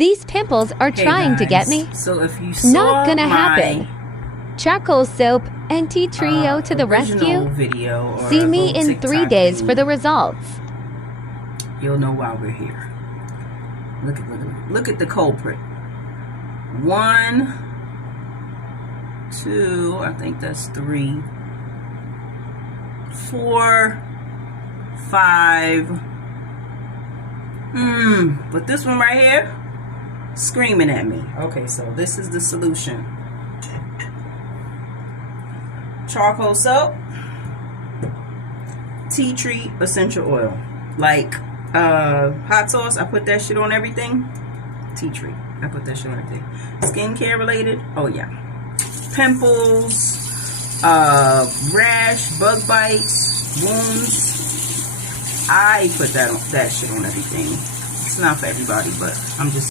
These pimples are Hey trying to get guys, me. so if you saw Not gonna my happen. Charcoal soap and tea trio to the original rescue. video or See a me little in TikTok 3 days thing, for the results. you'll know why we're here. Look at the culprit. 1, 2, I think that's 3, 4, 5. But this one right here, screaming at me. Okay, so this is the solution. Charcoal soap, tea tree essential oil. Like hot sauce, I put that shit on everything. Tea tree, I put that shit on everything. Skincare related, oh yeah. Pimples, rash, bug bites, wounds. I put that shit on everything. It's not for everybody, but I'm just